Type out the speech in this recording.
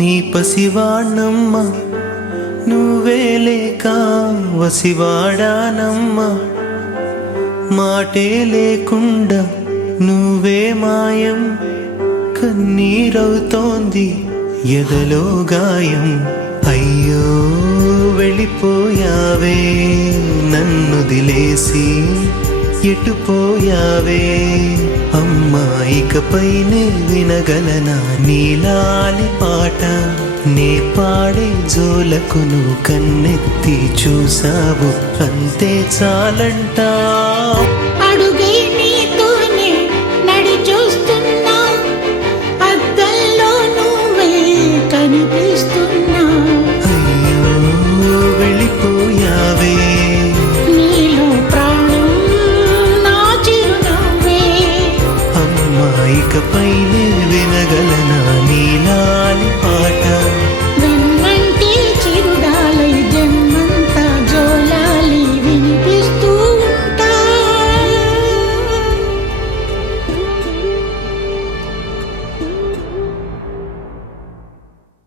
నీ పసివాణ్ణమ్మ నువ్వే లేక వసివాడానమ్మ మాటే లేకుండా నువ్వే మాయం కన్నీరవుతోంది ఎదలో గాయం అయ్యో వెళ్ళిపోయావే నన్ను దిలేసి ఎటుపోయావే అమ్మా ఇకపైనే వినగలనా నీలాలి పాట నే పాడే జోలకు నువ్వు కన్నెత్తి చూసావు అంతే చాలంటా